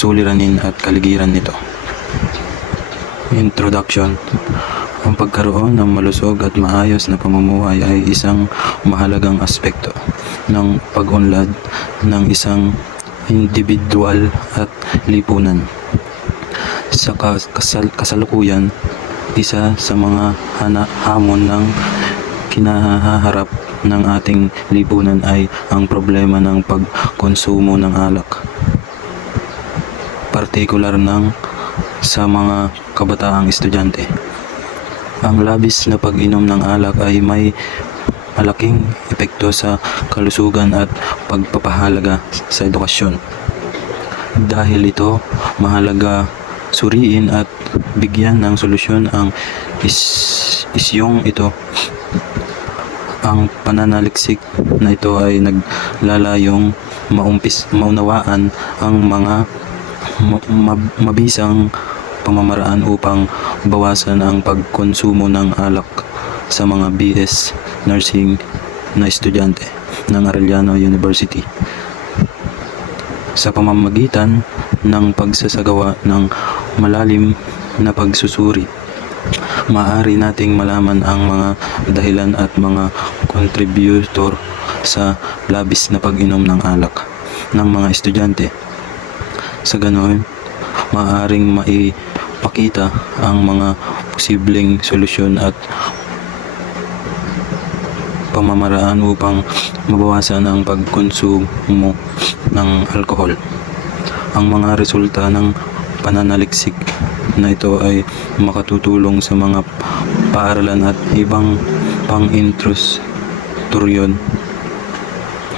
suliranin at kaligiran nito. Introduction. Ang pagkaroon ng malusog at maayos na pamumuhay ay isang mahalagang aspekto ng pag-unlad ng isang individual at lipunan. Sa kasalukuyan, isa sa mga hamon ng kinahaharap ng ating lipunan ay ang problema ng pagkonsumo ng alak, partikular sa mga kabataang estudyante. Ang labis na pag-inom ng alak ay may malaking epekto sa kalusugan at pagpapahalaga sa edukasyon. Dahil ito, mahalaga suriin at bigyan ng solusyon ang isyong ito. Ang pananaliksik na ito ay naglalayong maunawaan ang mga mabisang pamamaraan upang bawasan ang pagkonsumo ng alak sa mga BS Nursing na estudyante ng Arellano University sa pamamagitan ng pagsasagawa ng malalim na pagsusuri. Maaari nating malaman ang mga dahilan at mga contributor sa labis na pag-inom ng alak ng mga estudyante. Sa ganoon, maaaring maipakita ang mga posibleng solusyon at pamamaraan upang mabawasan ang pagkonsumo ng alkohol. Ang mga resulta ng pananaliksik na ito ay makatutulong sa mga paaralan at ibang pang-intrusturyon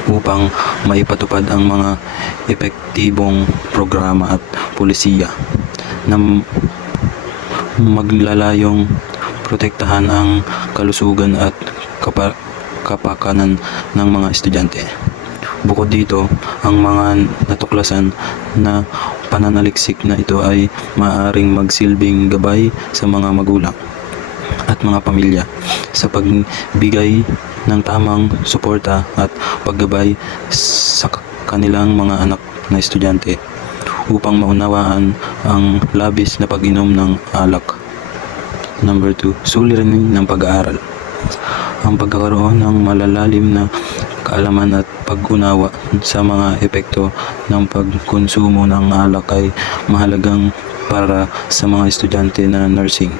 upang maipatupad ang mga epektibong programa at pulisiya na maglalayong protektahan ang kalusugan at kapakanan ng mga estudyante. Bukod dito, ang mga natuklasan na pananaliksik na ito ay maaaring magsilbing gabay sa mga magulang at mga pamilya sa pagbigay ng tamang suporta at paggabay sa kanilang mga anak na estudyante upang maunawaan ang labis na pag-inom ng alak. Number 2, suliranin ng pag-aaral. Ang pagkakaroon ng malalalim na kaalaman at pag-unawa sa mga epekto ng pagkonsumo ng alak ay mahalagang para sa mga estudyante na nursing.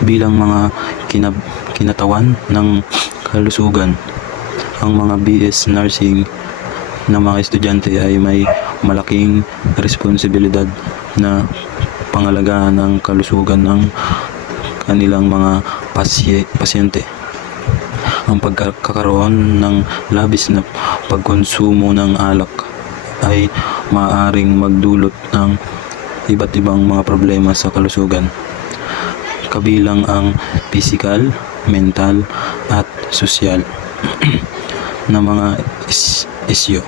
Bilang mga kinatawan ng kalusugan, ang mga BS Nursing na mga estudyante ay may malaking responsibilidad na pangalagaan ang kalusugan ng kanilang mga pasyente. Ang pagkakaroon ng labis na pagkonsumo ng alak ay maaaring magdulot ng iba't ibang mga problema sa kalusugan, kabilang ang pisikal, mental at sosyal na mga isyu.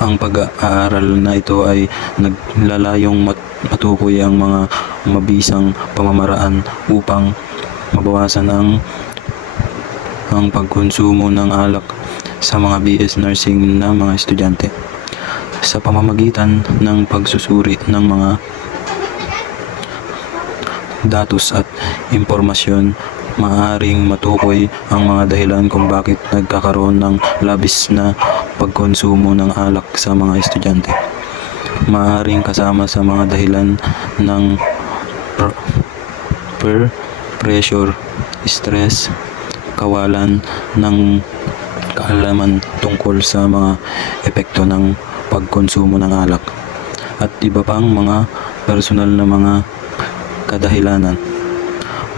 Ang pag-aaral na ito ay naglalayong matukoy ang mga mabisang pamamaraan upang mabawasan ang pagkonsumo ng alak sa mga BS Nursing na mga estudyante sa pamamagitan ng pagsusuri ng mga datos at impormasyon. Maaaring matukoy ang mga dahilan kung bakit nagkakaroon ng labis na pagkonsumo ng alak sa mga estudyante. Maaaring kasama sa mga dahilan ng pressure, stress, kawalan ng kaalaman tungkol sa mga epekto ng pagkonsumo ng alak, at iba pang mga personal na mga kadahilanan.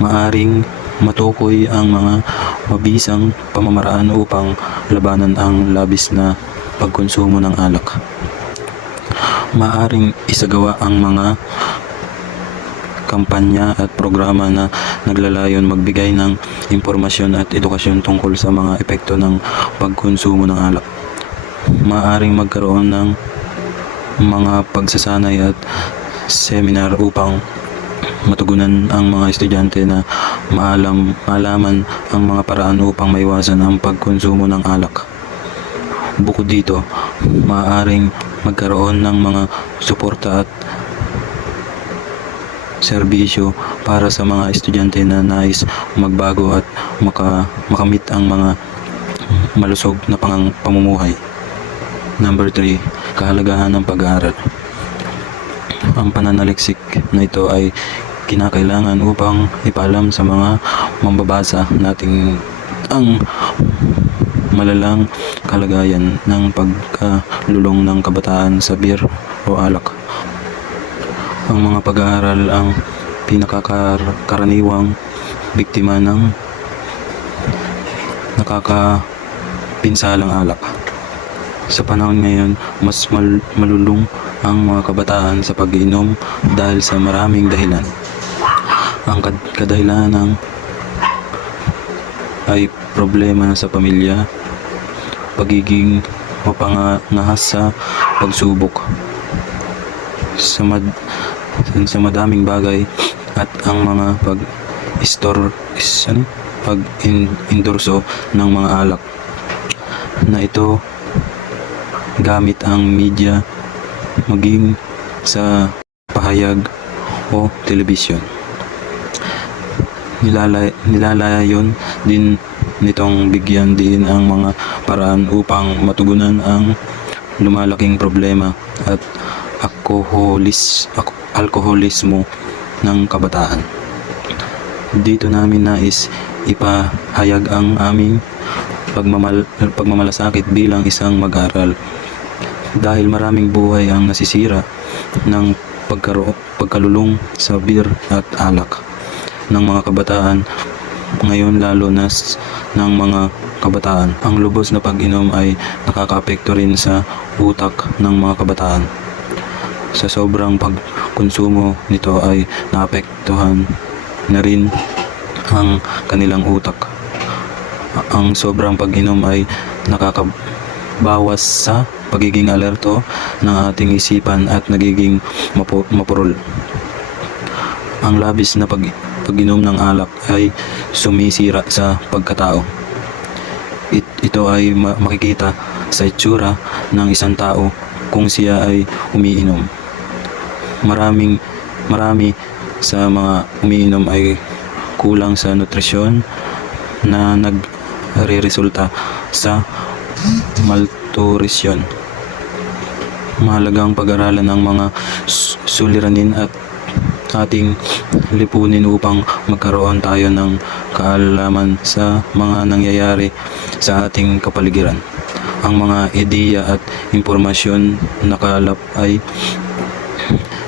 Maaring matukoy ang mga mabisang pamamaraan upang labanan ang labis na pagkonsumo ng alak. Maaring isagawa ang mga kampanya at programa na naglalayon magbigay ng impormasyon at edukasyon tungkol sa mga epekto ng pagkonsumo ng alak. Maaring magkaroon ng mga pagsasanay at seminar upang matugunan ang mga estudyante na malaman ang mga paraan upang maiwasan ang pagkonsumo ng alak. Bukod dito, maaaring magkaroon ng mga suporta at serbisyo para sa mga estudyante na nais magbago at makamit ang mga malusog na pamumuhay. Number 3, kahalagahan ng pag-aaral. Ang pananaliksik na ito ay kinakailangan upang ipaalam sa mga mambabasa nating ang malalang kalagayan ng pagkalulong ng kabataan sa beer o alak. Ang mga pag-aaral ang pinakakaraniwang biktima ng nakakapinsalang alak. Sa panahon ngayon, mas malulung ang mga kabataan sa pag-iinom dahil sa maraming dahilan. Ang kadahilanan ay problema sa pamilya, pagiging mapangahas sa pagsubok, sa madaming bagay at ang mga pag-endorso ng mga alak na ito gamit ang media maging sa pahayag o telebisyon. Nilalayon din nitong bigyan din ang mga paraan upang matugunan ang lumalaking problema at alkoholismo ng kabataan. Dito namin nais ipahayag ang aming pagmamalasakit bilang isang mag-aaral dahil maraming buhay ang nasisira ng pagkalulong sa beer at alak ng mga kabataan ngayon, lalo na ng mga kabataan. Ang lubos na pag-inom ay nakakaapekto rin sa utak ng mga kabataan. Sa sobrang pagkonsumo nito ay naapektuhan na rin ang kanilang utak. Ang sobrang pag-inom ay nakakabawas sa pagiging alerto ng ating isipan at nagiging mapurol. Ang labis na pag-inom ng alak ay sumisira sa pagkatao. Ito ay makikita sa itsura ng isang tao kung siya ay umiinom. Marami sa mga umiinom ay kulang sa nutrisyon na nagre-resulta sa malnutrition. Mahalagang pag-aralan ang mga suliranin at ating lipunin upang magkaroon tayo ng kaalaman sa mga nangyayari sa ating kapaligiran. Ang mga ideya at impormasyon na kalap ay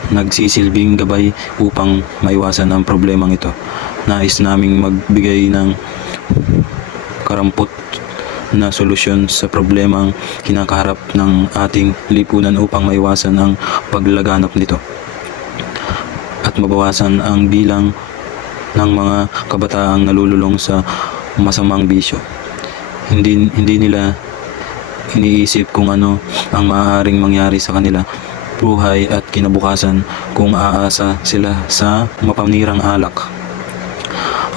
nagsisilbing gabay upang maiwasan ang problemang ito. Nais naming magbigay ng karampot na solusyon sa problemang kinakaharap ng ating lipunan upang maiwasan ang paglaganap nito at mabawasan ang bilang ng mga kabataang nalululong sa masamang bisyo. Hindi nila iniisip kung ano ang maaaring mangyari sa kanila buhay at kinabukasan kung aasa sila sa mapanirang alak.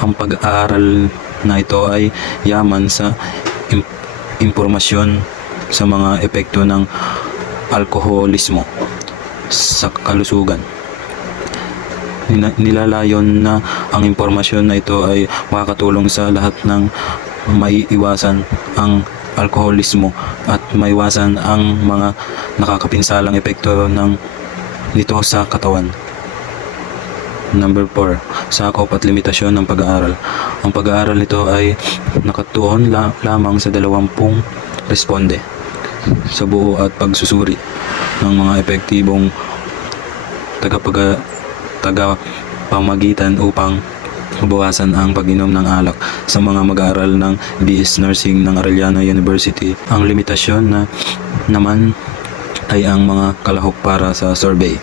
Ang pag-aaral na ito ay yaman sa impormasyon sa mga epekto ng alkoholismo sa kalusugan. Nilalayon na ang impormasyon na ito ay makakatulong sa lahat ng maiiwasan ang alkoholismo at maiwasan ang mga nakakapinsalang epekto nito sa katawan. Number 4, sakop at limitasyon ng pag-aaral. Ang pag-aaral nito ay nakatuon lamang sa 20 responde sa buo at pagsusuri ng mga epektibong tagapamagitan upang mabawasan ang pag-inom ng alak sa mga mag-aaral ng BS Nursing ng Arellano University. Ang limitasyon naman ay ang mga kalahok para sa survey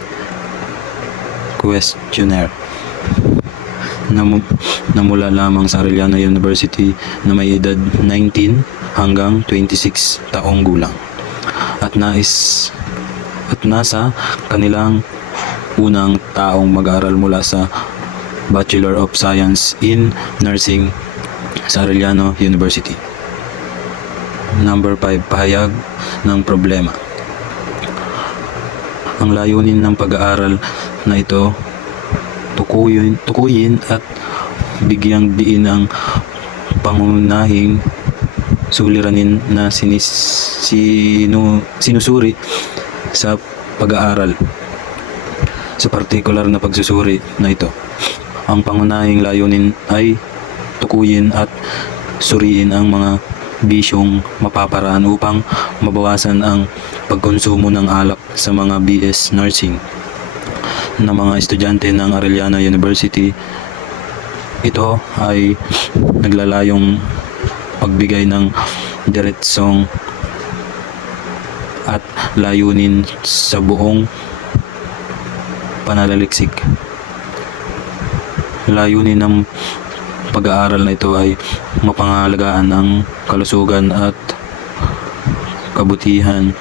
questionnaire na mula lamang sa Arellano University na may edad 19 hanggang 26 taong gulang at nasa kanilang unang taong mag-aral mula sa Bachelor of Science in Nursing sa Arellano University. Number 5, pahayag ng problema. Ang layunin ng pag-aaral na ito, tukuyin at bigyang diin ang pangunahing suliranin na sinusuri sa pag-aaral. Sa partikular na pagsusuri na ito, ang pangunahing layunin ay tukuyin at suriin ang mga bisyong mapaparaan upang mabawasan ang pagkonsumo ng alak sa mga BS Nursing na mga estudyante ng Arellano University. Ito ay naglalayong pagbigay ng diretsong at layunin sa buong pananaliksik. Layunin ng pag-aaral na ito ay mapangalagaan ang kalusugan at kabutihan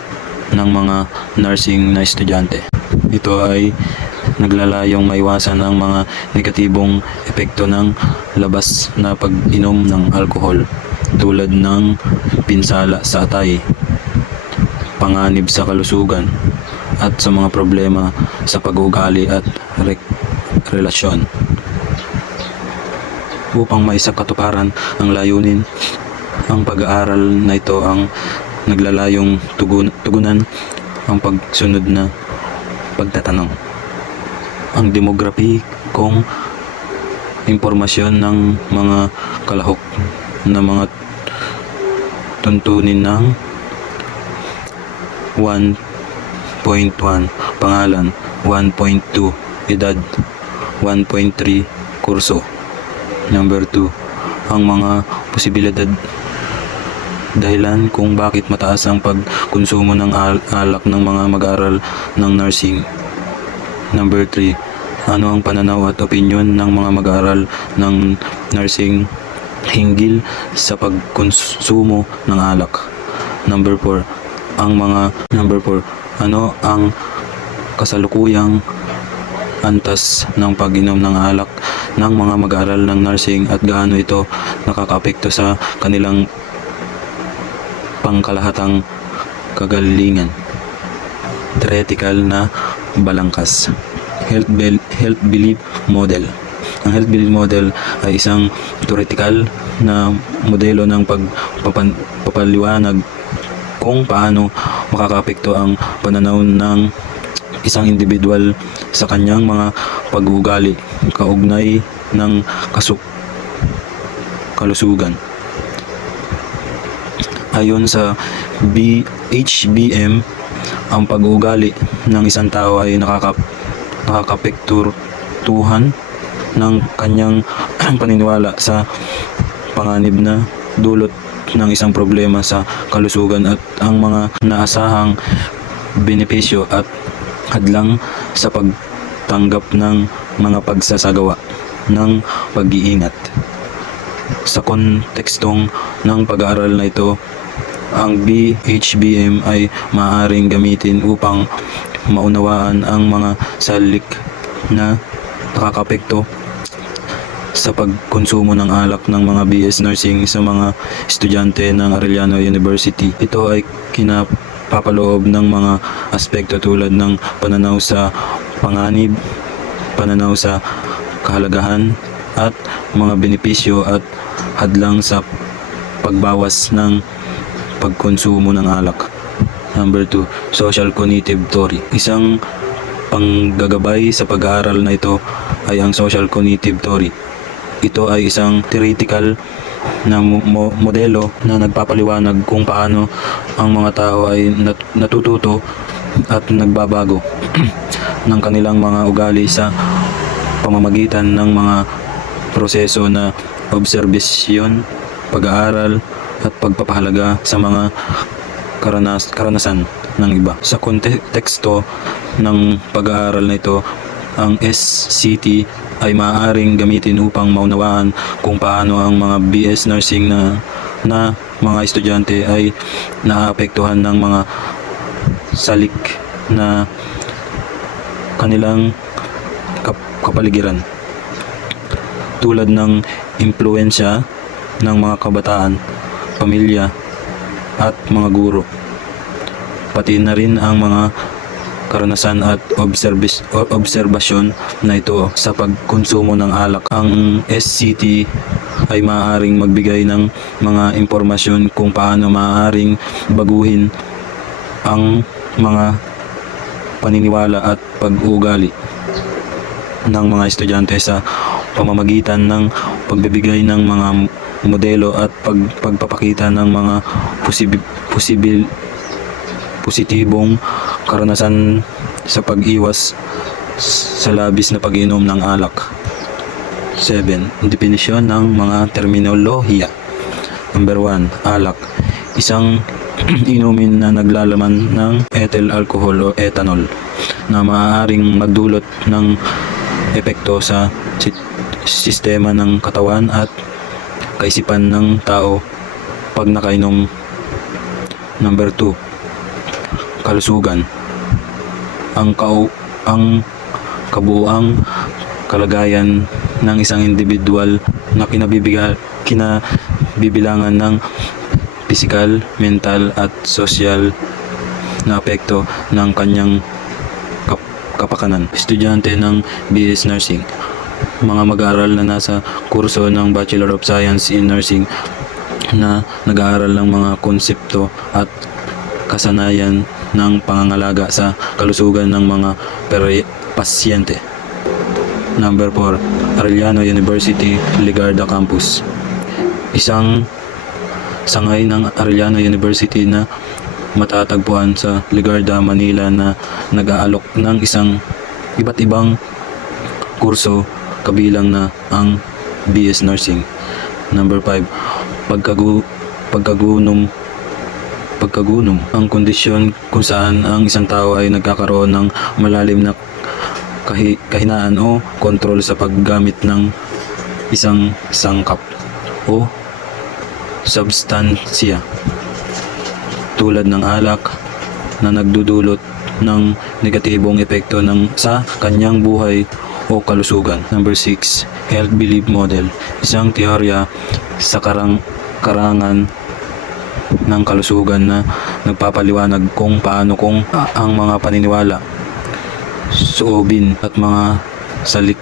ng mga nursing na estudyante. Ito ay naglalayong maiwasan ang mga negatibong epekto ng labas na pag-inom ng alkohol tulad ng pinsala sa atay, panganib sa kalusugan, at sa mga problema sa pag-uugali at relasyon. Upang maisakatuparan ang layunin, ang pag-aaral na ito ang naglalayong tugunan ang pagsunod na pagtatanong. Ang demograpikong impormasyon ng mga kalahok na mga tuntunin ng 1.1, pangalan 1.2, edad 1.3, kurso. Number 2, ang mga posibilidad dahilan kung bakit mataas ang pagkonsumo ng alak ng mga mag-aaral ng nursing. Number 3, ano ang pananaw at opinyon ng mga mag-aaral ng nursing hinggil sa pagkonsumo ng alak. Number 4, ano ang kasalukuyang antas ng pag-inom ng alak ng mga mag-aaral ng nursing at gaano ito nakakaapekto sa kanilang pangkalahatang kagalingan. Theoretical na balangkas. Health belief model. Ang health belief model ay isang theoretical na modelo ng pagpapaliwanag kung paano makakaapekto ang pananaw ng isang individual sa kanyang mga pag-uugali kaugnay ng kalusugan. Ayon sa HBM, ang pag-uugali ng isang tao ay nakakapektuhan ng kanyang paniniwala sa panganib na dulot ng isang problema sa kalusugan at ang mga naasahang benepisyo at hadlang sa pagtanggap ng mga pagsasagawa ng pag-iingat. Sa kontekstong ng pag-aaral na ito, ang BHBM ay maaaring gamitin upang maunawaan ang mga salik na nakakapekto sa pagkonsumo ng alak ng mga BS Nursing sa mga estudyante ng Arellano University. Ito ay kinapapaloob ng mga aspekto tulad ng pananaw sa panganib, pananaw sa kahalagahan, at mga benepisyo at hadlang sa pagbawas ng pagkonsumo ng alak. Number 2, social cognitive theory. Isang panggagabay sa pag-aaral na ito ay ang social cognitive theory. Ito ay isang theoretical na modelo na nagpapaliwanag kung paano ang mga tao ay natututo at nagbabago ng kanilang mga ugali sa pamamagitan ng mga proseso na obserbasyon, pag-aaral, at pagpapahalaga sa mga karanasan ng iba. Sa konteksto ng pag-aaral na ito, ang SCT ay maaaring gamitin upang maunawaan kung paano ang mga BS Nursing na mga estudyante ay naapektuhan ng mga salik na kanilang kapaligiran, tulad ng impluensya ng mga kabataan, pamilya, at mga guro. Pati na rin ang mga karanasan at obserbasyon na ito sa pagkonsumo ng alak. Ang SCT ay maaaring magbigay ng mga impormasyon kung paano maaaring baguhin ang mga paniniwala at pag-uugali ng mga estudyante sa pamamagitan ng pagbibigay ng mga modelo at pagpapakita ng mga positibong karanasan sa pag-iwas sa labis na pag-inom ng alak. 7. Definisyon ng mga terminolohiya. Number 1. Alak. Isang inumin na naglalaman ng ethyl alcohol o ethanol na maaaring magdulot ng epekto sa sistema ng katawan at kaisipan ng tao pag nakainom. Number 2. Kalusugan. Ang kabuuang kalagayan ng isang individual na kinabibilangan ng pisikal, mental at sosyal na apekto ng kanyang kapakanan. Estudyante ng BS Nursing. Mga mag-aaral na nasa kurso ng Bachelor of Science in Nursing na nag-aaral ng mga konsepto at kasanayan ng pangangalaga sa kalusugan ng mga pasyente. Number 4. Arellano University, Ligarda Campus. Isang sangay ng Arellano University na matatagpuan sa Ligarda, Manila na nag-aalok ng isang iba't ibang kurso kabilang na ang BS Nursing. Number 5. Pagkagunom, ang kondisyon kung saan ang isang tao ay nagkakaroon ng malalim na kahinaan o kontrol sa paggamit ng isang sangkap o substansya tulad ng alak na nagdudulot ng negatibong epekto sa kanyang buhay o kalusugan. Number 6. Health Belief Model. Isang teorya sa karangan ng kalusugan na nagpapaliwanag kung paano ang mga paniniwala, suobin at mga salik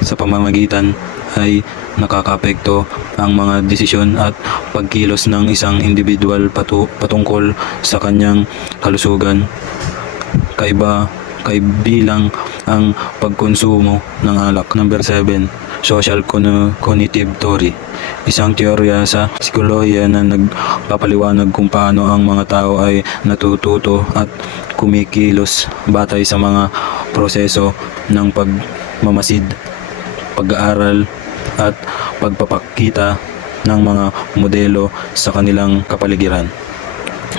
sa pamamagitan ay nakakaapekto ang mga desisyon at pagkilos ng isang individual patungkol sa kanyang kalusugan. Kaibilang ang pagkonsumo ng alak. Number 7. Social Cognitive Theory. Isang teorya sa psikolohiya na nagpapaliwanag kung paano ang mga tao ay natututo at kumikilos batay sa mga proseso ng pagmamasid, pag-aaral at pagpapakita ng mga modelo sa kanilang kapaligiran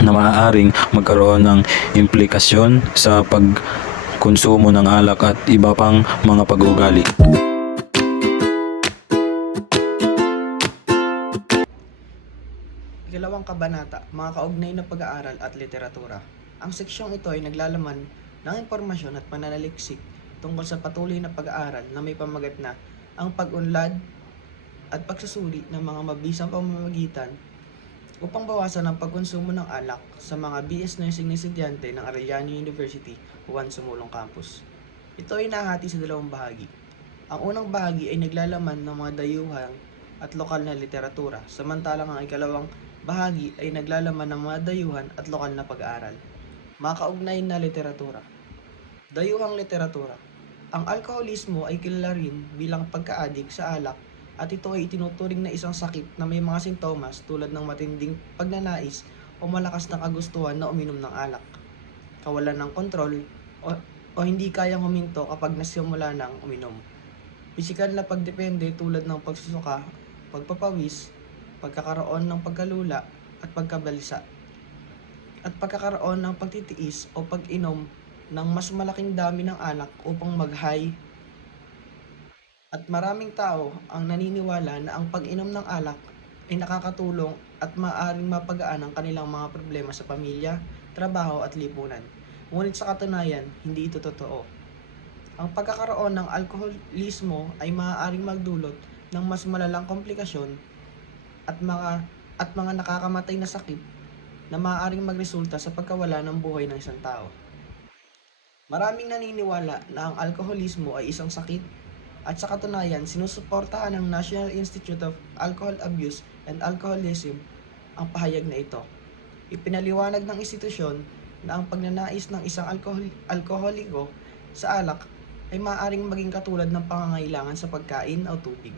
na maaaring magkaroon ng implikasyon sa pagkonsumo ng alak at iba pang mga pag-uugali. Ikalawang kabanata, mga kaugnay na pag-aaral at literatura. Ang seksyong ito ay naglalaman ng impormasyon at pananaliksik tungkol sa patuloy na pag-aaral na may pamagat na ang pag-unlad at pagsusuri ng mga mabisang pamamagitan upang bawasan ang pagkonsumo ng alak sa mga BS Nursing na estudyante ng Arellano University, Juan Sumulong Campus. Ito ay nahati sa dalawang bahagi. Ang unang bahagi ay naglalaman ng mga dayuhan at lokal na literatura, samantalang ang ikalawang bahagi ay naglalaman ng mga dayuhan at lokal na pag-aaral. Mga kaugnay na literatura. Dayuhang literatura. Ang alkoholismo ay kilala rin bilang pagka-adik sa alak at ito ay itinuturing na isang sakit na may mga sintomas tulad ng matinding pagnanais o malakas na kagustuhan na uminom ng alak, kawalan ng kontrol o hindi kayang huminto kapag nasimula ng uminom. Pisikal na pagdepende tulad ng pagsusuka, pagpapawis, pagkakaroon ng pagkalula at pagkabalisa, at pagkakaroon ng pagtitiis o pag-inom ng mas malaking dami ng alak upang mag-high. At maraming tao ang naniniwala na ang pag-inom ng alak ay nakakatulong at maaaring mapagaan ang kanilang mga problema sa pamilya, trabaho at lipunan. Ngunit sa katunayan, hindi ito totoo. Ang pagkakaroon ng alkoholismo ay maaaring magdulot ng mas malalang komplikasyon at mga at mga nakakamatay na sakit na maaaring magresulta sa pagkawala ng buhay ng isang tao. Maraming naniniwala na ang alkoholismo ay isang sakit at sa katunayan sinusuportahan ng National Institute of Alcohol Abuse and Alcoholism ang pahayag na ito. Ipinaliwanag ng institusyon na ang pagnanais ng isang alkoholiko sa alak ay maaaring maging katulad ng pangangailangan sa pagkain o tubig.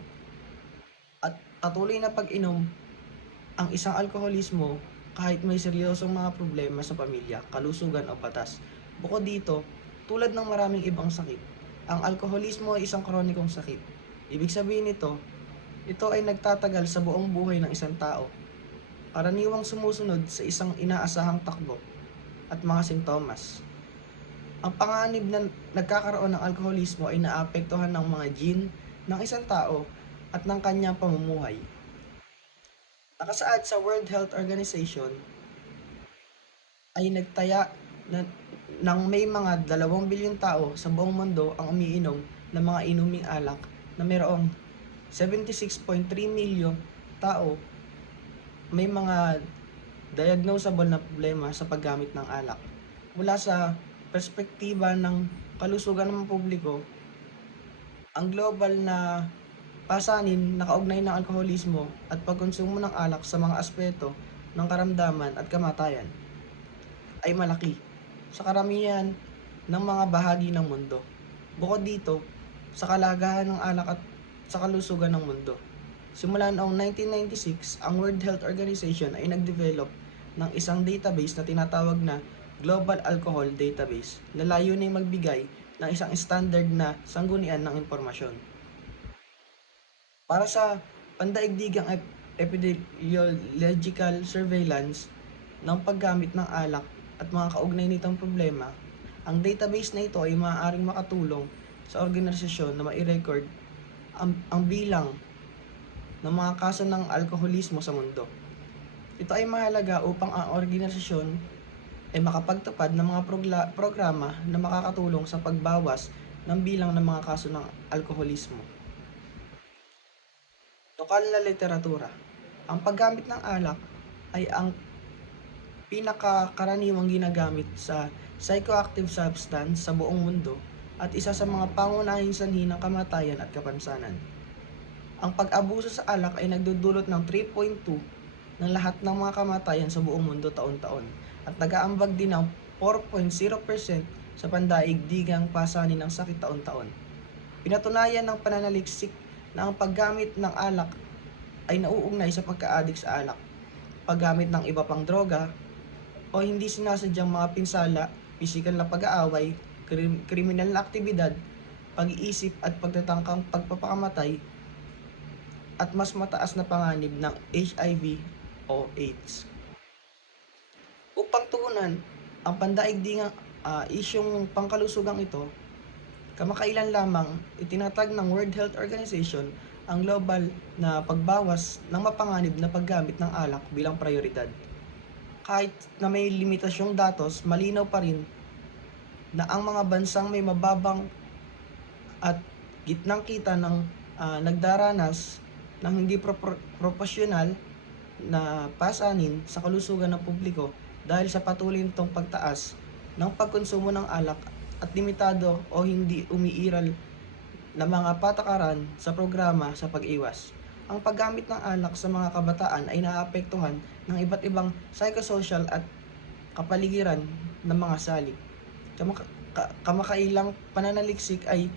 At patuloy na pag-inom ang isang alkoholismo kahit may seryosong mga problema sa pamilya, kalusugan o batas. Bukod dito, tulad ng maraming ibang sakit, ang alkoholismo ay isang kronikong sakit. Ibig sabihin nito, ito ay nagtatagal sa buong buhay ng isang tao. Karaniwang sumusunod sa isang inaasahang takbo at mga sintomas. Ang panganib na nagkakaroon ng alkoholismo ay naapektuhan ng mga gene ng isang tao at ng kanyang pamumuhay. Nakasaad sa World Health Organization ay nagtaya ng may mga 2 bilyong tao sa buong mundo ang umiinom ng mga inuming alak na mayroong 76.3 milyong tao may mga diagnosable na problema sa paggamit ng alak. Mula sa perspektiba ng kalusugan ng publiko, ang global na pasanin nakaugnay ng alkoholismo at pagkonsumo ng alak sa mga aspeto ng karamdaman at kamatayan ay malaki sa karamihan ng mga bahagi ng mundo. Bukod dito, sa kalagahan ng alak at sa kalusugan ng mundo. Simula noong 1996, ang World Health Organization ay nag-develop ng isang database na tinatawag na Global Alcohol Database na layuning magbigay ng isang standard na sanggunian ng impormasyon. Para sa pandaigdigang epidemiological surveillance ng paggamit ng alak at mga kaugnay nitong problema, ang database na ito ay maaaring makatulong sa organisasyon na mai-record ang bilang ng mga kaso ng alkoholismo sa mundo. Ito ay mahalaga upang ang organisasyon ay makapagtupad ng mga programa na makakatulong sa pagbawas ng bilang ng mga kaso ng alkoholismo. Lokal na literatura. Ang paggamit ng alak ay ang pinakakaraniwang ginagamit sa psychoactive substance sa buong mundo at isa sa mga pangunahing sanhi ng kamatayan at kapansanan. Ang pag-abuso sa alak ay nagdudulot ng 3.2 ng lahat ng mga kamatayan sa buong mundo taon-taon at nag-aambag din ng 4.0% sa pandaigdigang pasanin ng sakit taon-taon. Pinatunayan ng pananaliksik na ang paggamit ng alak ay nauugnay sa pagka-addict sa alak, paggamit ng iba pang droga, o hindi sinasadyang mga pinsala, pisikal na pag-aaway, kriminal na aktibidad, pag-iisip at pagtatangkang pagpapakamatay, at mas mataas na panganib ng HIV o AIDS. Upang tugunan ang pandaigdigang isyong pangkalusugang ito, kamakailan lamang itinatag ng World Health Organization ang global na pagbawas ng mapanganib na paggamit ng alak bilang prioridad. Kahit na may limitasyong datos, malinaw pa rin na ang mga bansang may mababang at gitnang kita ng nagdaranas ng hindi proporsyonal na pasanin sa kalusugan ng publiko dahil sa patuloy nitong pagtaas ng pagkonsumo ng alak at limitado o hindi umiiral na mga patakaran sa programa sa pag-iwas. Ang paggamit ng alak sa mga kabataan ay naapektuhan ng iba't ibang psychosocial at kapaligiran ng mga salik. Kamakailang pananaliksik ay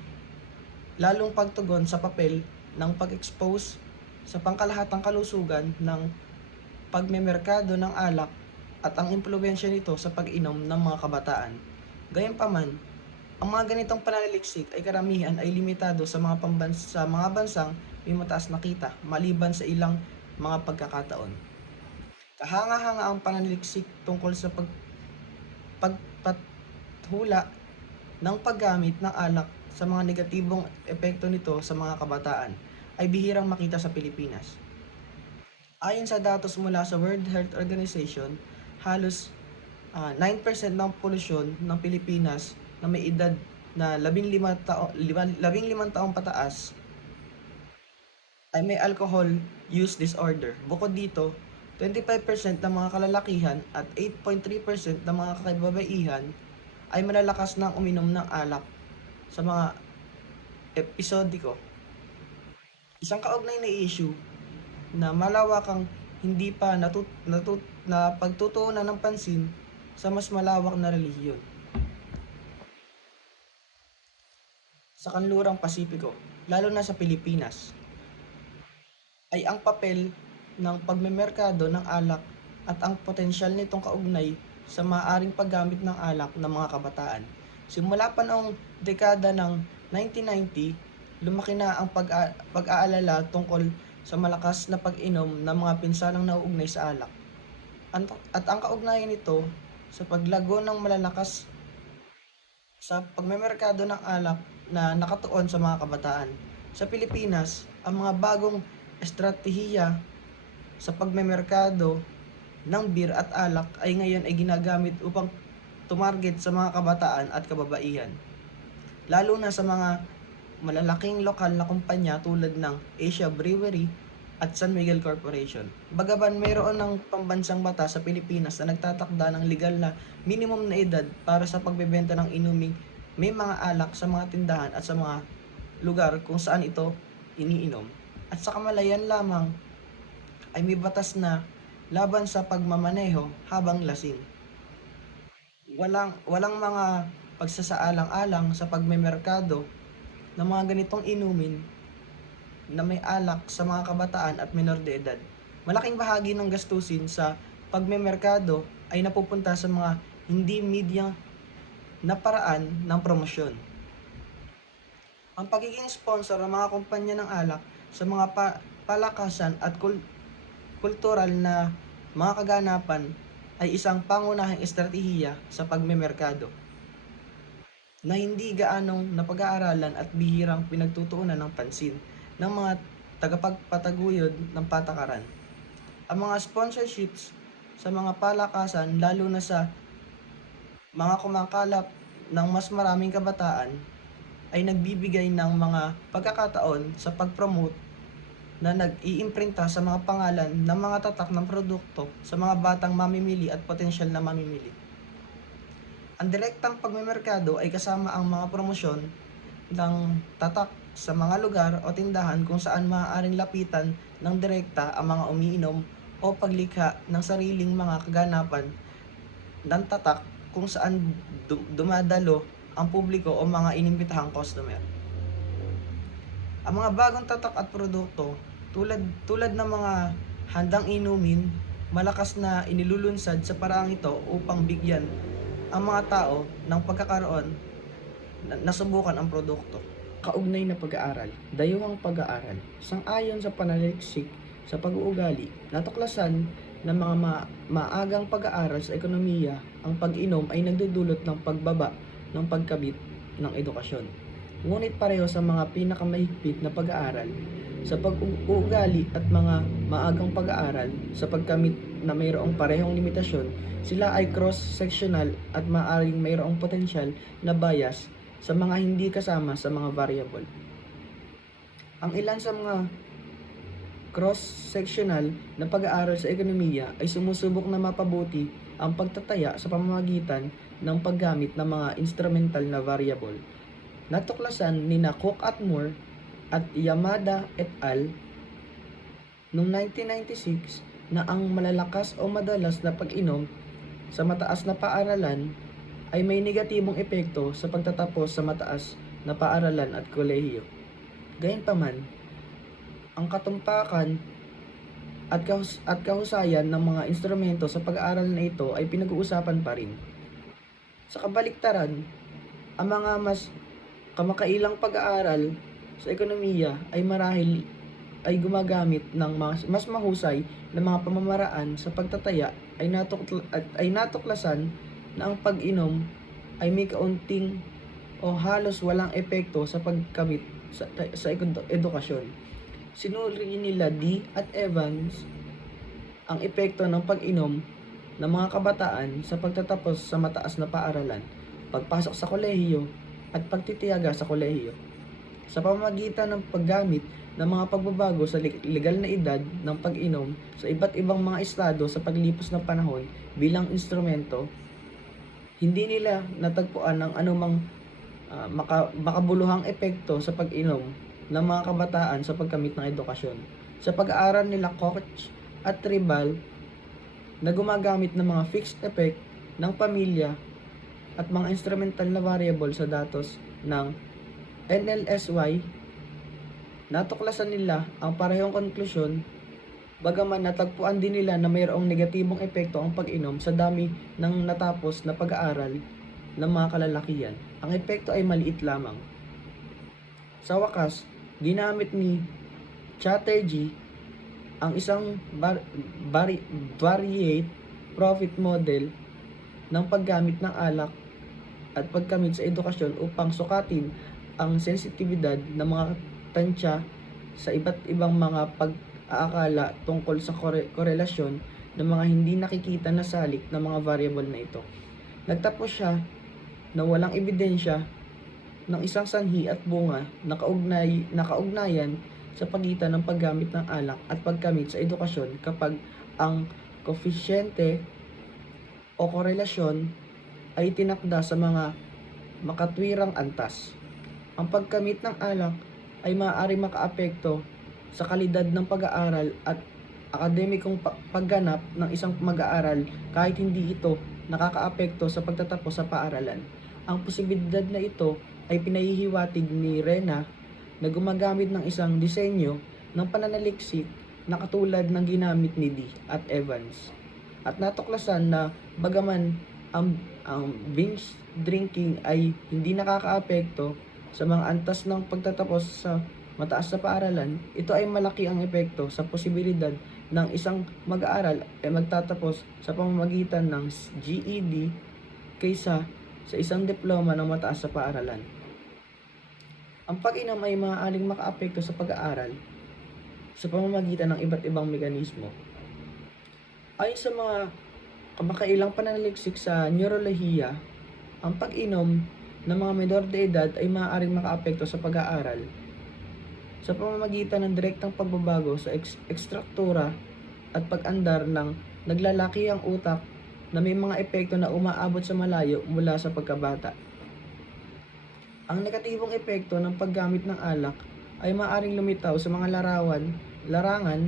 lalong pagtugon sa papel ng pag-expose sa pangkalahatang kalusugan ng pagmemerkado ng alak at ang impluwensya nito sa pag-inom ng mga kabataan. Gayunpaman, ang mga ganitong pananaliksik ay karamihan ay limitado sa mga bansang may mataas na kita maliban sa ilang mga pagkakataon. Kahanga-hanga ang pananaliksik tungkol sa pagpathula ng paggamit ng alak sa mga negatibong epekto nito sa mga kabataan ay bihirang makita sa Pilipinas. Ayon sa datos mula sa World Health Organization, halos 9% ng polusyon ng Pilipinas na may edad na 15 taong pataas ay may alcohol use disorder. Bukod dito, 25% ng mga kalalakihan at 8.3% ng mga kababaihan ay malalakas ng uminom ng alak sa mga episodiko. Isang kaugnay na issue na malawakang hindi pa na pagtutuunan ng pansin sa mas malawak na relihiyon. Sa kanlurang Pasipiko, lalo na sa Pilipinas, ay ang papel ng pagmemerkado ng alak at ang potensyal nitong kaugnay sa maaaring paggamit ng alak ng mga kabataan. Simula pa noong dekada ng 1990, lumaki na ang pag-aalala tungkol sa malakas na pag-inom ng mga pinsalang nauugnay sa alak. At ang kaugnayan nito sa paglago ng malalakas sa pagmemerkado ng alak na nakatuon sa mga kabataan. Sa Pilipinas, ang mga bagong estratehiya sa pagmemerkado ng beer at alak ay ngayon ay ginagamit upang tumarget sa mga kabataan at kababaihan. Lalo na sa mga malalaking lokal na kumpanya tulad ng Asia Brewery at San Miguel Corporation. Bagaman mayroon ng pambansang batas sa Pilipinas na nagtatakda ng legal na minimum na edad para sa pagbebenta ng inuming may mga alak sa mga tindahan at sa mga lugar kung saan ito iniinom. At sa kamalayan lamang ay may batas na laban sa pagmamaneho habang lasing. Walang mga pagsasaalang-alang sa pagmemerkado ng mga ganitong inumin na may alak sa mga kabataan at menor de edad. Malaking bahagi ng gastusin sa pagmemerkado ay napupunta sa mga hindi media na paraan ng promosyon. Ang pagiging sponsor ng mga kumpanya ng alak sa mga palakasan at kultural na mga kaganapan ay isang pangunahing estratehiya sa pagmemerkado na hindi gaanong napag-aaralan at bihirang pinagtutuunan ng pansin ng mga tagapagpataguyod ng patakaran. Ang mga sponsorships sa mga palakasan, lalo na sa mga kumakalap ng mas maraming kabataan, ay nagbibigay ng mga pagkakataon sa pag-promote na nag-iimprinta sa mga pangalan ng mga tatak ng produkto sa mga batang mamimili at potensyal na mamimili. Ang direktang pagmemerkado ay kasama ang mga promosyon ng tatak sa mga lugar o tindahan kung saan maaaring lapitan ng direkta ang mga umiinom o paglikha ng sariling mga kaganapan ng tatak kung saan dumadalo ang publiko o mga inimbitahang customer. Ang mga bagong tatak at produkto tulad ng mga handang inumin, malakas na inilulunsad sa paraang ito upang bigyan ang mga tao ng pagkakaroon na subukan ang produkto. Kaugnay na pag-aaral, dayuhang pag-aaral, sang-ayon sa pananaliksik sa pag-uugali, natuklasan ng mga maagang pag-aaral sa ekonomiya, ang pag-inom ay nagdudulot ng pagbaba ng pagkabit ng edukasyon. Ngunit pareho sa mga pinakamahigpit na pag-aaral, sa pag-uugali at mga maagang pag-aaral sa pagkamit na mayroong parehong limitasyon, sila ay cross-sectional at maaaring mayroong potensyal na bias sa mga hindi kasama sa mga variable. Ang ilan sa mga cross-sectional na pag-aaral sa ekonomiya ay sumusubok na mapabuti ang pagtataya sa pamamagitan ng paggamit ng mga instrumental na variable. Natuklasan ni Cook at Moore at Yamada et al. Noong 1996 na ang malalakas o madalas na pag-inom sa mataas na paaralan ay may negatibong epekto sa pagtatapos sa mataas na paaralan at kolehiyo. Gayunpaman, ang katumpakan at kahusayan ng mga instrumento sa pag-aaral na ito ay pinag-uusapan pa rin. Sa kabaliktaran, ang mga mas kamakailang pag-aaral sa ekonomiya ay marahil ay gumagamit ng mas mahusay na mga pamamaraan sa pagtataya ay natuklasan na ang pag-inom ay may kaunting o halos walang epekto sa pagkamit sa edukasyon. Sinuri nila D at Evans ang epekto ng pag-inom ng mga kabataan sa pagtatapos sa mataas na paaralan, pagpasok sa kolehiyo at pagtitiyaga sa kolehiyo. sa pamamagitan ng paggamit ng mga pagbabago sa legal na edad ng pag-inom sa iba't ibang mga estado sa paglipas ng panahon bilang instrumento, hindi nila natagpuan ng anumang makabuluhang epekto sa pag-inom ng mga kabataan sa pagkamit ng edukasyon. Sa pag-aaral nila Koch at Tribal na gumagamit ng mga fixed effect ng pamilya at mga instrumental na variable sa datos ng NLSY, natuklasan nila ang parehong konklusyon, bagaman natagpuan din nila na mayroong negatibong epekto ang pag-inom sa dami ng natapos na pag-aaral ng mga kalalakihan. Ang epekto ay maliit lamang. Sa wakas, ginamit ni Chatterjee ang isang variate profit model ng paggamit ng alak at pagkamit sa edukasyon upang sukatin ang sensitibidad ng mga tansya sa iba't ibang mga pag-aakala tungkol sa korelasyon ng mga hindi nakikita na salik ng mga variable na ito. Nagtapos siya na walang ebidensya ng isang sanhi at bunga na kaugnayan sa pagitan ng paggamit ng alak at pagkamit sa edukasyon kapag ang koefisyente o korelasyon ay tinakda sa mga makatwirang antas. Ang pagkamit ng alak ay maaari makaapekto sa kalidad ng pag-aaral at akademikong pagganap ng isang mag-aaral kahit hindi ito nakakaapekto sa pagtatapos sa paaralan. Ang posibilidad na ito ay pinahihiwatig ni Rena na gumagamit ng isang disenyo ng pananaliksik na katulad ng ginamit ni Dee at Evans. At natuklasan na bagaman ang binge drinking ay hindi nakakaapekto sa mga antas ng pagtatapos sa mataas na paaralan, ito ay malaki ang epekto sa posibilidad ng isang mag-aaral ay magtatapos sa pamamagitan ng GED kaysa sa isang diploma ng mataas sa paaralan. Ang pag-inom ay maaaring makaapekto sa pag-aaral sa pamamagitan ng iba't ibang mekanismo. Ayon sa mga kamakailang pananaliksik sa neurolohiya, ang pag-inom ng mga menor de edad ay maaaring makaapekto sa pag-aaral sa pamamagitan ng direktang pagbabago sa ekstruktura at pag-andar ng naglalakihang utak na may mga epekto na umaabot sa malayo mula sa pagkabata. Ang negatibong epekto ng paggamit ng alak ay maaaring lumitaw sa mga larangan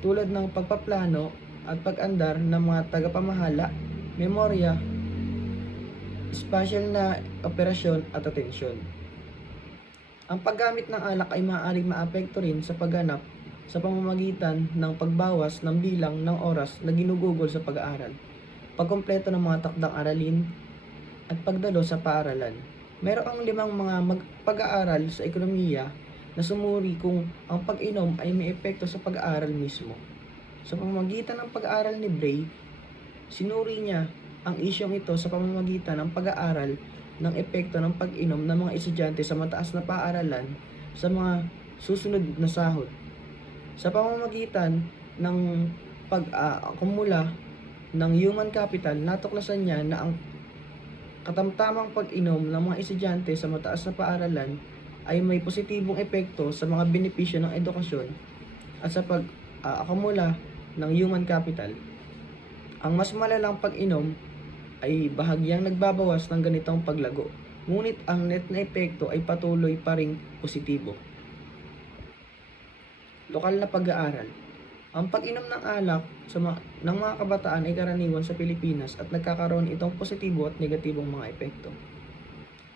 tulad ng pagpaplano at pag-andar ng mga tagapamahala, memorya, spatial na operasyon at atensyon. Ang paggamit ng alak ay maaaring maapekto rin sa pagganap sa pamamagitan ng pagbawas ng bilang ng oras na ginugugol sa pag-aaral, pagkumpleto ng mga takdang aralin, at pagdalo sa paaralan. Mayroong 5 mga pag-aaral sa ekonomiya na sumuri kung ang pag-inom ay may epekto sa pag-aaral mismo. Sa pamamagitan ng pag-aaral ni Bray, sinuri niya ang isyong ito sa pamamagitan ng pag-aaral ng epekto ng pag-inom ng mga estudyante sa mataas na paaralan sa mga susunod na sahod. Sa pamamagitan ng pag-akumula ng human capital, natuklasan niya na ang katamtamang pag-inom ng mga estudyante sa mataas na paaralan ay may positibong epekto sa mga benepisyo ng edukasyon at sa pag-akumula ng human capital. Ang mas malalang pag-inom ay bahagyang nagbabawas ng ganitong paglago, ngunit ang net na epekto ay patuloy pa ring positibo. Lokal na pag-aaral. Ang pag-inom ng alak ng mga kabataan ay karaniwan sa Pilipinas at nagkakaroon itong positibo at negatibong mga epekto.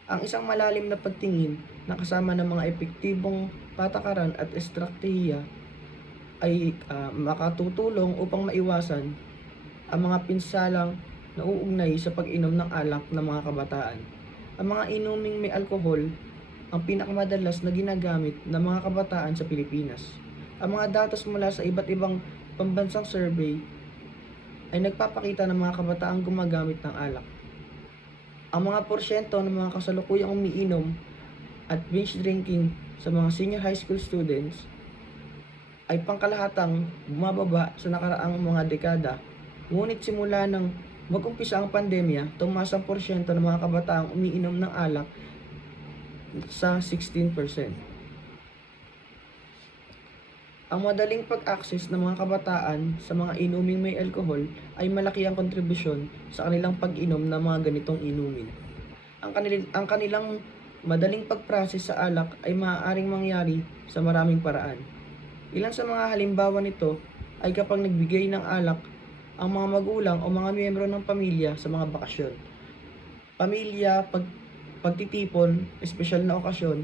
Ang isang malalim na pagtingin na kasama ng mga epektibong patakaran at estratehiya ay makatutulong upang maiwasan ang mga pinsalang nauugnay sa pag-inom ng alak ng mga kabataan. Ang mga inuming may alkohol ang pinakamadalas na ginagamit ng mga kabataan sa Pilipinas. Ang mga datos mula sa iba't ibang pambansang survey ay nagpapakita ng mga kabataang gumagamit ng alak. Ang mga porsyento ng mga kasalukuyang umiinom at binge drinking sa mga senior high school students ay pangkalahatang bumababa sa nakaraang mga dekada. Ngunit simula ng mag-umpisa ang pandemya, tumaas ang porsyento ng mga kabataang umiinom ng alak sa 16%. Ang madaling pag-access ng mga kabataan sa mga inuming may alkohol ay malaki ang kontribusyon sa kanilang pag-inom ng mga ganitong inumin. Ang kanilang madaling pag-process sa alak ay maaaring mangyari sa maraming paraan. Ilan sa mga halimbawa nito ay kapag nagbigay ng alak ang mga magulang o mga miyembro ng pamilya sa mga bakasyon. Pamilya, pagtitipon, espesyal na okasyon,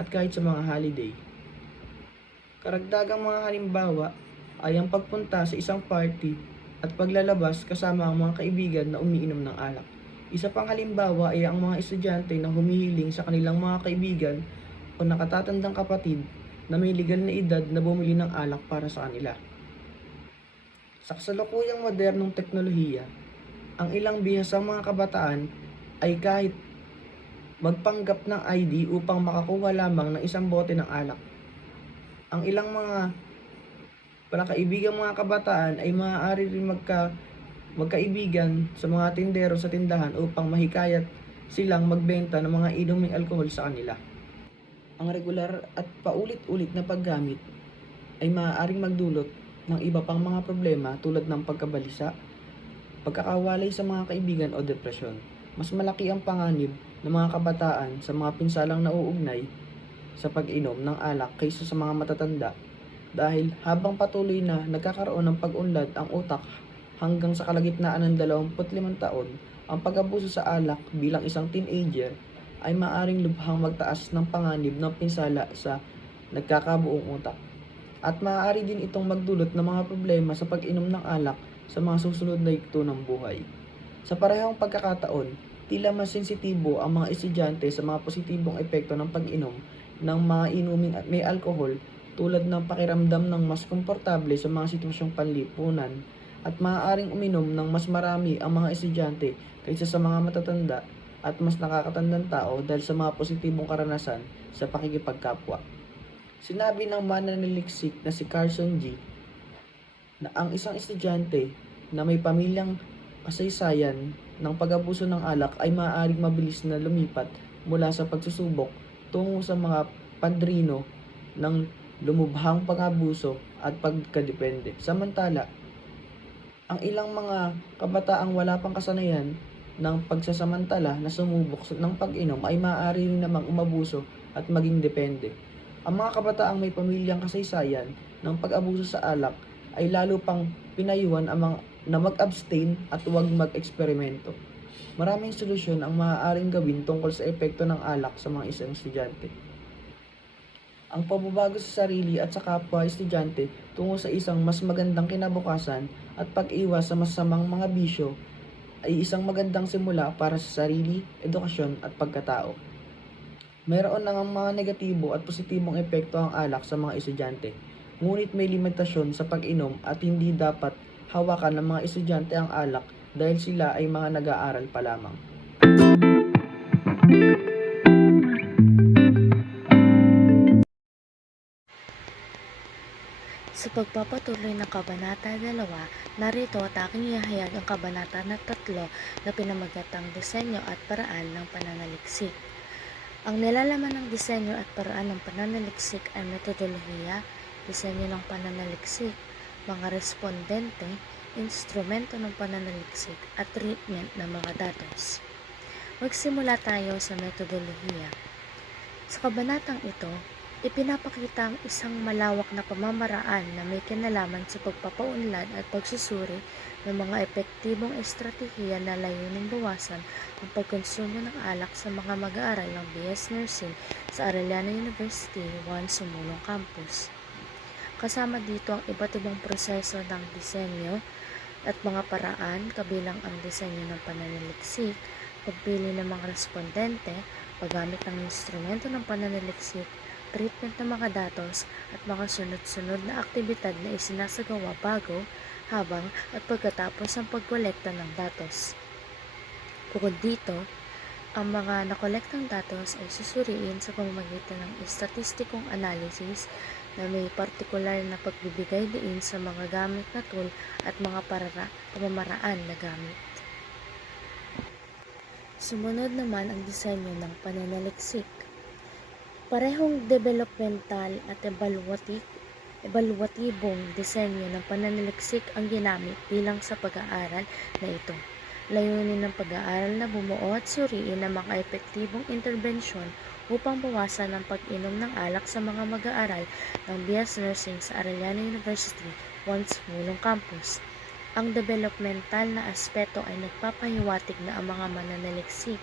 at kahit sa mga holiday. Karagdagang mga halimbawa ay ang pagpunta sa isang party at paglalabas kasama ang mga kaibigan na umiinom ng alak. Isa pang halimbawa ay ang mga estudyante na humihiling sa kanilang mga kaibigan o nakatatandang kapatid na may legal na edad na bumili ng alak para sa kanila. Sa kasalukuyang modernong teknolohiya, ang ilang bihasang mga kabataan ay kahit magpanggap ng ID upang makakuha lamang ng isang bote ng alak. Ang ilang mga kaibigang mga kabataan ay maaari rin magkaibigan sa mga tindero sa tindahan upang mahikayat silang magbenta ng mga inuming alkohol sa kanila. Ang regular at paulit-ulit na paggamit ay maaaring magdulot ng iba pang mga problema tulad ng pagkabalisa, pagkakawalay sa mga kaibigan o depresyon. Mas malaki ang panganib ng mga kabataan sa mga pinsalang nauugnay sa pag-inom ng alak kaysa sa mga matatanda dahil habang patuloy na nagkakaroon ng pag-unlad ang utak hanggang sa kalagitnaan ng 25 taon, ang pag-abuso sa alak bilang isang teenager ay maaring lubhang magtaas ng panganib ng pinsala sa nagkakabuong utak. At maaari din itong magdulot ng mga problema sa pag-inom ng alak sa mga susunod na yugto ng buhay. Sa parehong pagkakataon, tila mas sensitibo ang mga estudyante sa mga positibong epekto ng pag-inom ng mga inuming at may alkohol tulad ng pakiramdam ng mas komportable sa mga sitwasyong panlipunan at maaaring uminom ng mas marami ang mga estudyante kaysa sa mga matatanda at mas nakakatandang tao dahil sa mga positibong karanasan sa pakikipagkapwa. Sinabi ng mananaliksik na si Carson G. na ang isang estudyante na may pamilyang kasaysayan ng pag-abuso ng alak ay maaaring mabilis na lumipat mula sa pagsusubok tungo sa mga padrino ng lumubhang pang-abuso at pagkadepende. Samantala, ang ilang mga kabataang wala pang kasanayan ng pagsasamantala na sumubok ng pag-inom ay maaari rin namang umabuso at maging depende. Ang mga kabataang may pamilyang kasaysayan ng pag-abuso sa alak ay lalo pang pinayuhan na mag-abstain at huwag mag-eksperimento. Maraming solusyon ang maaaring gawin tungkol sa epekto ng alak sa mga isang estudyante. Ang pagbabago sa sarili at sa kapwa estudyante tungo sa isang mas magandang kinabukasan at pag-iwas sa masamang mga bisyo ay isang magandang simula para sa sarili, edukasyon at pagkatao. Mayroon nang mga negatibo at positibong epekto ang alak sa mga estudyante, ngunit may limitasyon sa pag-inom at hindi dapat hawakan ng mga estudyante ang alak dahil sila ay mga nag-aaral pa lamang. Sa pagpapatuloy ng Kabanata 2, narito at aking ihahayag ang Kabanata na 3 na pinamagatang disenyo at paraan ng pananaliksik. Ang nilalaman ng disenyo at paraan ng pananaliksik ay metodolohiya, disenyo ng pananaliksik, mga respondente, instrumento ng pananaliksik at treatment ng mga datos. Magsimula tayo sa metodolohiya. Sa kabanatang ito, ipinapakita ang isang malawak na pamamaraan na may kinalaman sa pagpapaunlad at pagsusuri ng mga epektibong estratehiya na layuning bawasan ang pagkonsumo ng alak sa mga mag-aaral ng BS Nursing sa Arellano University, Juan Sumulong Campus. Kasama dito ang iba't ibang proseso ng disenyo at mga paraan kabilang ang disenyo ng pananaliksik, pagpili ng mga respondente, paggamit ng instrumento ng pananaliksik, treatment ng mga datos at mga sunod-sunod na aktibidad na isinasagawa bago, habang at pagkatapos ng pagkolekta ng datos. Bukod dito, ang mga nakolektang datos ay susuriin sa pamamagitan ng estatistikong analysis na may partikular na pagbibigay diin sa mga gamit na tool at mga pamamaraan na gamit. Sumunod naman ang disenyo ng pananaliksik. Parehong developmental at evaluative ebaluatibong disenyo ng pananaliksik ang ginamit bilang sa pag-aaral na ito. Layunin ng pag-aaral na bumuo at suriin ang mga epektibong interbensyon upang bawasan ang pag-inom ng alak sa mga mag-aaral ng BS Nursing sa Arellano University, once Mulong Campus. Ang developmental na aspeto ay nagpapahiwatig na ang mga mananaliksik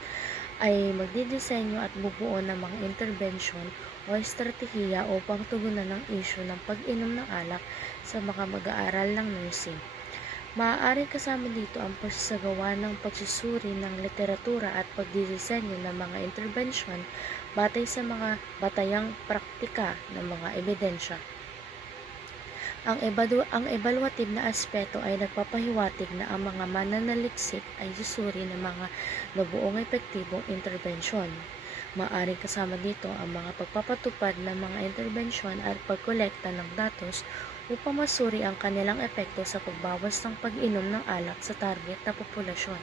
ay magdidisenyo at bubuo ng mga interbensyon o estratehiya upang tugunan ang isyu ng pag-inom ng alak sa mga mag-aaral ng nursing. Maaaring kasama dito ang pagsasagawa ng pagsusuri ng literatura at pagdidisenyo ng mga interbensyon batay sa mga batayang praktika ng mga ebidensya. Ang evaluative na aspeto ay nagpapahiwatig na ang mga mananaliksik ay susuri ng mga nabuong epektibong interbensyon. Maaaring kasama dito ang mga pagpapatupad ng mga interbensyon at pagkolekta ng datos upang masuri ang kanilang epekto sa pagbawas ng pag-inom ng alak sa target na populasyon.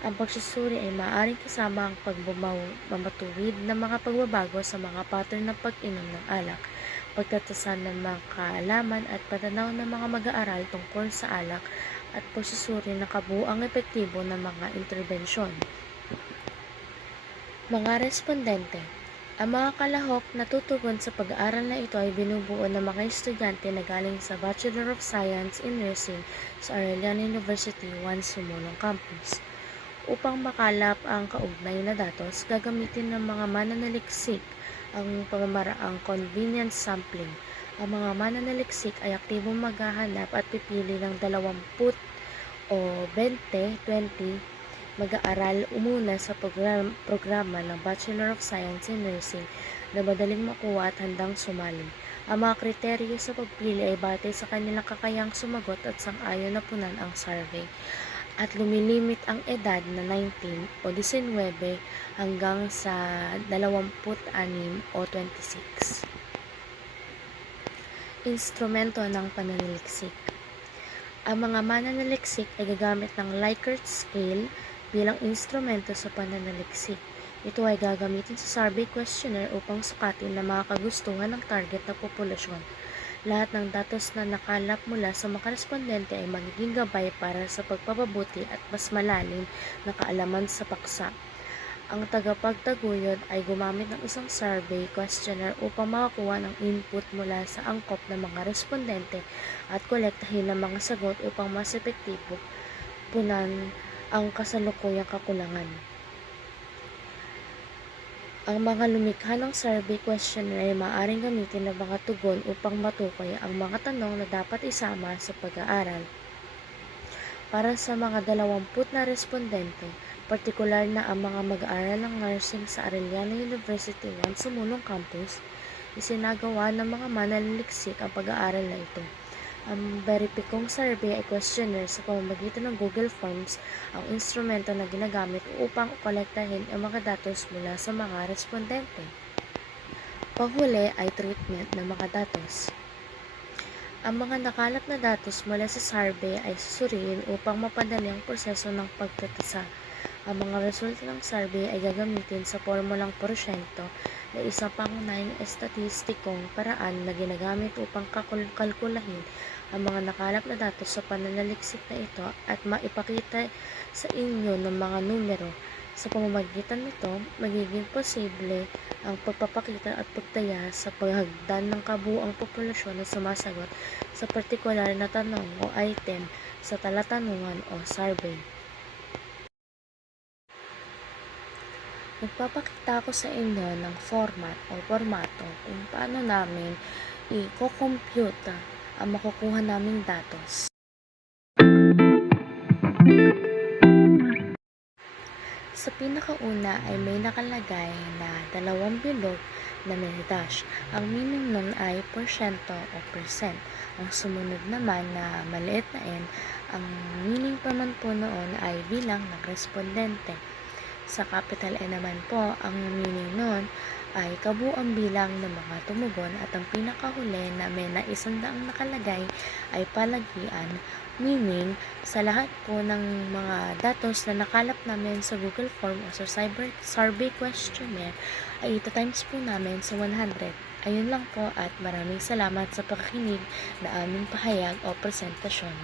Ang pagsusuri ay maaaring kasama ang pagmamatuwid ng mga pagbabago sa mga pattern ng pag-inom ng alak, pagtatasan ng mga kaalaman at pananaw ng mga mag-aaral tungkol sa alak at pagsusuri ng kabuuang epektibo ng mga interbensyon. Mga respondente. Ang mga kalahok na tutugon sa pag-aaral na ito ay binubuo ng mga estudyante na galing sa Bachelor of Science in Nursing sa Arellano University, once Sumulong Campus. Upang makalap ang kaugnay na datos, gagamitin ng mga mananaliksik ang pamamaraang convenience sampling. Ang mga mananaliksik ay aktibong maghahanap at pipili ng 20 o 20 mag-aaral umuna sa programa ng Bachelor of Science in Nursing na madaling makuha at handang sumali. Ang mga kriteryo sa pagpili ay batay sa kanilang kakayang sumagot at sang-ayon na punan ang survey. At lumilimit ang edad na 19 o 19 hanggang sa 26 o 26. Instrumento ng pananaliksik. Ang mga mananaliksik ay gagamit ng Likert scale bilang instrumento sa pananaliksik. Ito ay gagamitin sa survey questionnaire upang sukatin na mga kagustuhan ng target na populasyon. Lahat ng datos na nakalap mula sa mga respondente ay magiging gabay para sa pagpapabuti at mas malalim na kaalaman sa paksa. Ang tagapagtaguyod ay gumamit ng isang survey questionnaire upang makakuha ng input mula sa angkop ng mga respondente at kolektahin ang mga sagot upang mas epektibo punan ang kasalukuyang kakulangan. Ang mga lumikha ng survey questionnaire ay maaaring gamitin ng mga tugon upang matukoy ang mga tanong na dapat isama sa pag-aaral. Para sa mga 20 na respondente, partikular na ang mga mag-aaral ng nursing sa Arellano University, once Sumulong Campus, isinagawa ng mga mananaliksik ang pag-aaral na ito. Ang beripikong survey ay questionnaire sa pamamagitan ng Google Forms, ang instrumento na ginagamit upang kolektahin ang mga datos mula sa mga respondente. Panghuli ay treatment ng mga datos. Ang mga nakalap na datos mula sa survey ay susuriin upang mapadali ang proseso ng pagtatasa. Ang mga resulta ng survey ay gagamitin sa formulang porsyento na isang pangunahing estatistikong paraan na ginagamit upang kalkulahin ang mga nakalap na datos sa pananaliksik na ito at maipakita sa inyo ng mga numero. Sa pamamagitan nito, magiging posible ang pagpapakita at pagtaya sa paghagdan ng kabuuang populasyon na sumasagot sa partikular na tanong o item sa talatanungan o survey. Nagpapakita ko sa inyo ng format o formato kung paano namin i-compute ang makukuha naming datos. Sa pinakauna ay may nakalagay na 2 bilog na may dash. Ang meaning nun ay porsyento o percent. Ang sumunod naman na maliit na n, ang meaning pa man po noon ay bilang ng respondente. Sa capital N naman po, ang meaning nun ay kabuuang bilang ng mga tumugon at ang pinakahuli na may na 100 nakalagay ay palagian, meaning sa lahat po ng mga datos na nakalap namin sa Google Form o sa survey questionnaire ay ita-times po namin sa 100 Ayun lang po at maraming salamat sa pakikinig na aming pahayag o presentasyon.